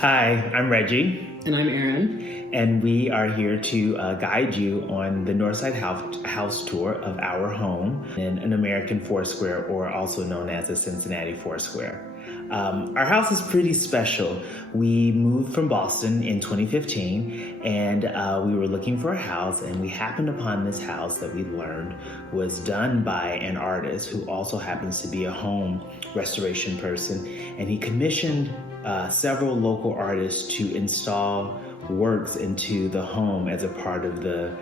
Hi, I'm Reggie, And I'm Aaron. and we are here to guide you on the Northside house tour of our home in an American Foursquare, or also known as a Cincinnati Foursquare. Our house is pretty special. We moved from Boston in 2015, and we were looking for a house, and we happened upon this house that we learned was done by an artist who also happens to be a home restoration person, and he commissioned several local artists to install works into the home as a part of the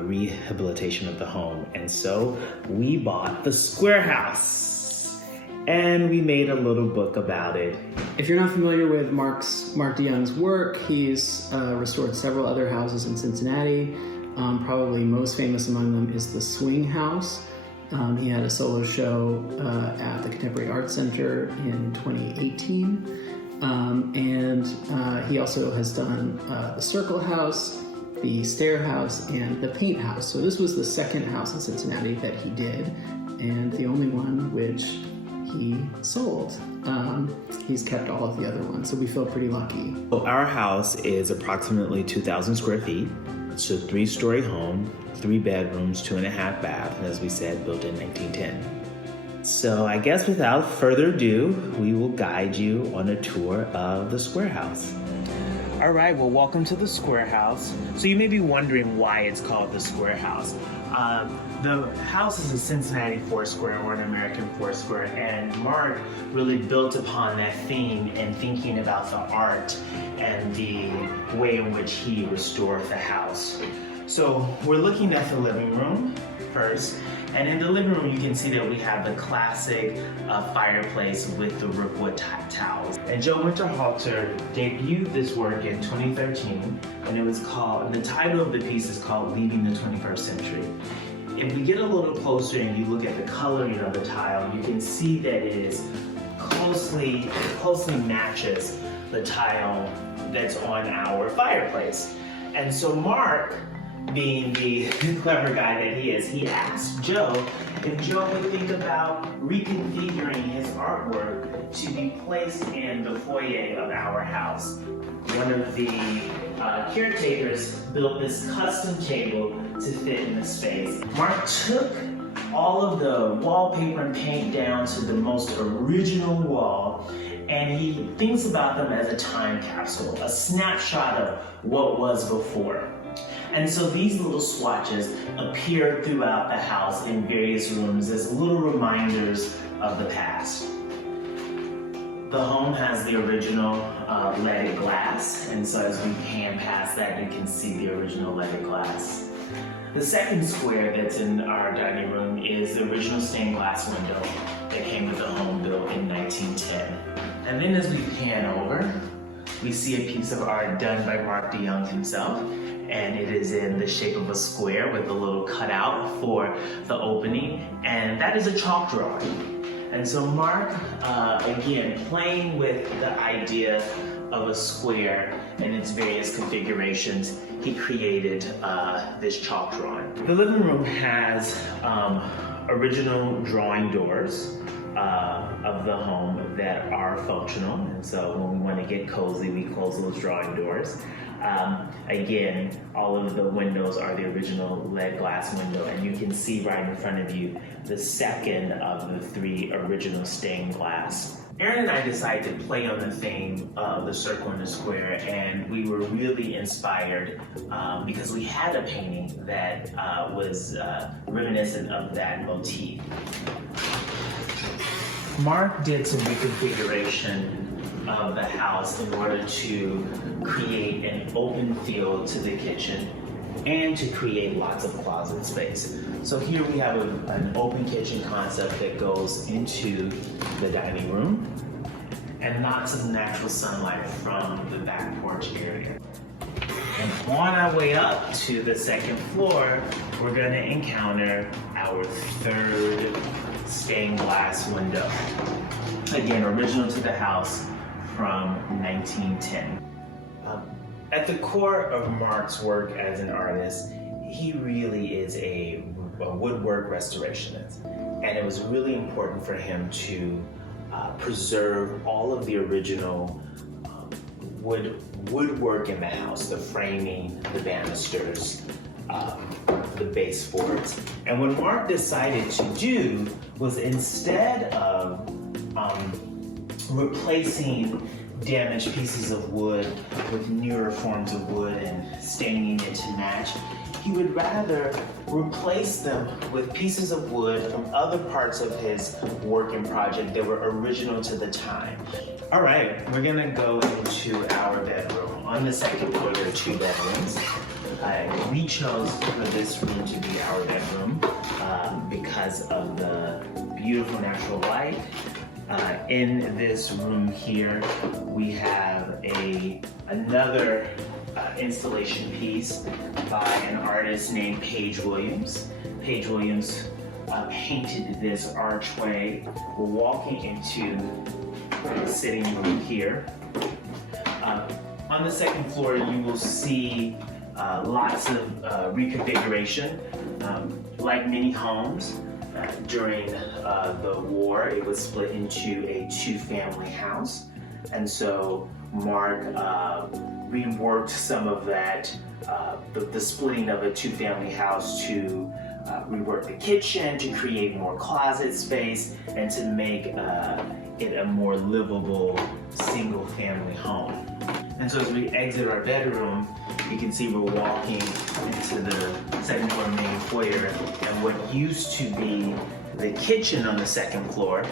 rehabilitation of the home. And so we bought the Square House, and we made a little book about it. If you're not familiar with Mark Dejong's work, he's restored several other houses in Cincinnati. Probably most famous among them is the Swing House. He had a solo show at the Contemporary Arts Center in 2018. And he also has done the Circle House, the Stair House, and the Paint House. So this was the second house in Cincinnati that he did, and the only one which he sold. He's kept all of the other ones, so we feel pretty lucky. So our house is approximately 2,000 square feet. It's a 3-story home, 3 bedrooms, 2.5 baths, and as we said, built in 1910. So I guess without further ado, we will guide you on a tour of the Square House. All right, well, welcome to the Square House. So you may be wondering why it's called the Square House. The house is a Cincinnati Foursquare, or an American Foursquare, and Mark really built upon that theme in thinking about the art and the way in which he restored the house. So we're looking at the living room first. And in the living room, you can see that we have the classic fireplace with the rookwood towels. And Joe Winterhalter debuted this work in 2013, and it was called, the title of the piece is called Leaving the 21st Century. If we get a little closer and you look at the coloring of the tile, you can see that it is closely matches the tile that's on our fireplace. And so Mark, being the clever guy that he is, he asked Joe if Joe would think about reconfiguring his artwork to be placed in the foyer of our house. One of the caretakers built this custom table to fit in the space. Mark took all of the wallpaper and paint down to the most original wall, and he thinks about them as a time capsule, a snapshot of what was before. And so these little swatches appear throughout the house in various rooms as little reminders of the past. The home has the original leaded glass, and so as we pan past that, you can see the original leaded glass. The second square that's in our dining room is the original stained glass window that came with the home built in 1910. And then as we pan over, we see a piece of art done by Mark Dejong himself, and it is in the shape of a square with a little cutout for the opening, and that is a chalk drawing. And so Mark, again, playing with the idea of a square and its various configurations, he created this chalk drawing. The living room has original drawing doors of the home that are functional, and so when we want to get cozy, we close those drawing doors. Again, all of the windows are the original lead glass window, and you can see right in front of you the second of the 3 original stained glass. Aaron and I decided to play on the theme of the circle and the square, and we were really inspired because we had a painting that was reminiscent of that motif. Mark did some reconfiguration of the house in order to create an open feel to the kitchen and to create lots of closet space. So here we have an open kitchen concept that goes into the dining room, and lots of natural sunlight from the back porch area. And on our way up to the second floor, we're going to encounter our 3rd stained glass window. Again, original to the house from 1910. At the core of Mark's work as an artist, he really is a woodwork restorationist. And it was really important for him to preserve all of the original woodwork in the house, the framing, the banisters, the baseboards. And what Mark decided to do was, instead of replacing damaged pieces of wood with newer forms of wood and staining it to match, he would rather replace them with pieces of wood from other parts of his working project that were original to the time. All right, we're gonna go into our bedroom. On the second floor, there are 2 bedrooms. We chose for this room to be our bedroom because of the beautiful natural light. In this room here, we have another installation piece by an artist named Paige Williams. Paige Williams painted this archway. We're walking into the sitting room here. On the second floor, you will see lots of reconfiguration. Like many homes, during the war, it was split into a 2-family house. And so Mark reworked some of that, the splitting of a 2-family house to rework the kitchen, to create more closet space, and to make it a more livable single-family home. And so as we exit our bedroom, you can see we're walking into the second floor main foyer, and what used to be the kitchen on the second floor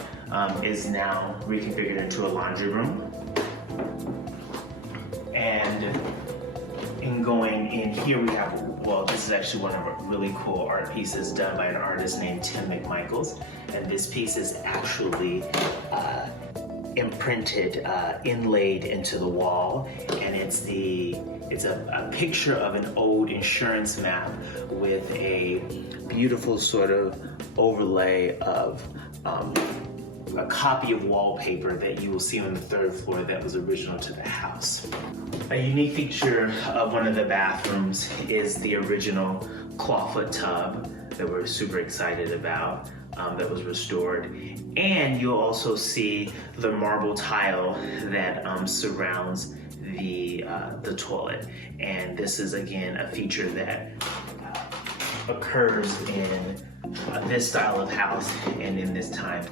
is now reconfigured into a laundry room. And in going in here, we have, well, this is actually one of our really cool art pieces done by an artist named Tim McMichaels. And this piece is actually imprinted, inlaid into the wall, and it's a picture of an old insurance map with a beautiful sort of overlay of a copy of wallpaper that you will see on the 3rd floor that was original to the house. A unique feature of one of the bathrooms is the original clawfoot tub that we're super excited about. That was restored, and you'll also see the marble tile that surrounds the toilet. And this is again a feature that occurs in this style of house and in this time.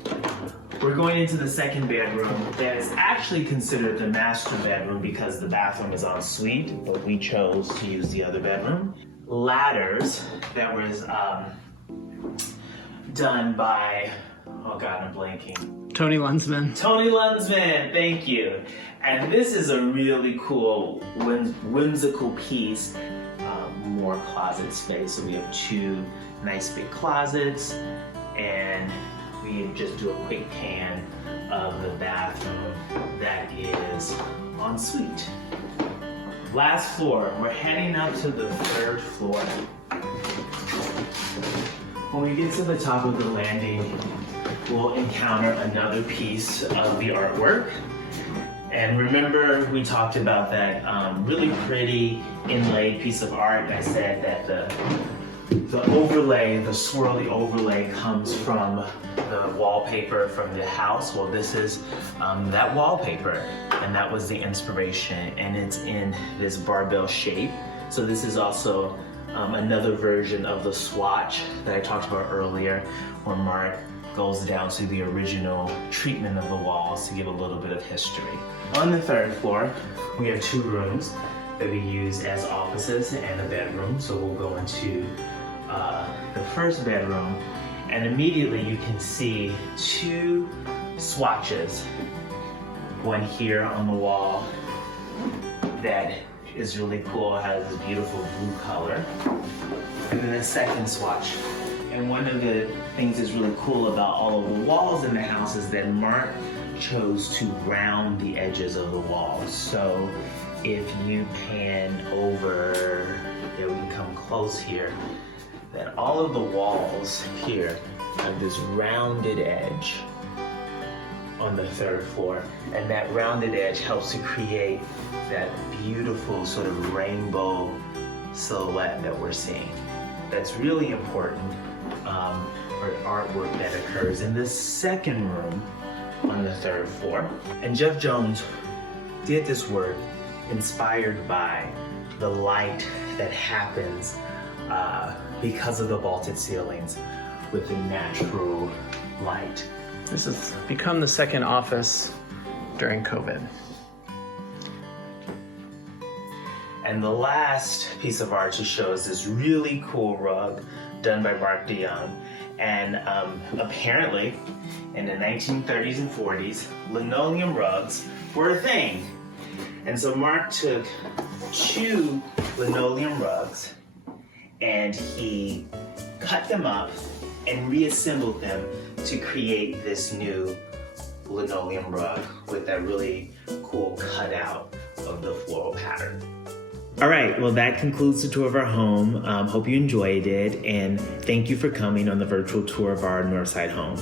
We're going into the second bedroom that is actually considered the master bedroom because the bathroom is en suite, but we chose to use the other bedroom. Ladders that was done by, oh God, I'm blanking. Tony Lunsman. Tony Lunsman, thank you. And this is a really cool, whimsical piece. More closet space. So we have 2 nice big closets, and we just do a quick pan of the bathroom that is en suite. Last floor, we're heading up to the 3rd floor. When we get to the top of the landing, we'll encounter another piece of the artwork. And remember, we talked about that really pretty inlaid piece of art. I said that the overlay, the swirly overlay, comes from the wallpaper from the house. Well, this is that wallpaper, and that was the inspiration, and it's in this barbell shape. So this is also another version of the swatch that I talked about earlier, where Mark goes down to the original treatment of the walls to give a little bit of history. On the 3rd floor, we have 2 rooms that we use as offices and a bedroom. So we'll go into the first bedroom, and immediately you can see 2 swatches. One here on the wall that is really cool, has this beautiful blue color. And then a second swatch. And one of the things that's really cool about all of the walls in the house is that Mark chose to round the edges of the walls. So if you pan over, yeah, we can come close here, that all of the walls here have this rounded edge on the 3rd floor. And that rounded edge helps to create that beautiful sort of rainbow silhouette that we're seeing. That's really important for artwork that occurs in this second room on the 3rd floor. And Jeff Jones did this work inspired by the light that happens because of the vaulted ceilings with the natural light. This has become the second office during COVID. And the last piece of art to show is this really cool rug done by Mark Dejong. And apparently, in the 1930s and 40s, linoleum rugs were a thing. And so Mark took 2 linoleum rugs and he cut them up and reassembled them to create this new linoleum rug with that really cool cutout of the floral pattern. All right, well, that concludes the tour of our home. Hope you enjoyed it, and thank you for coming on the virtual tour of our Northside home.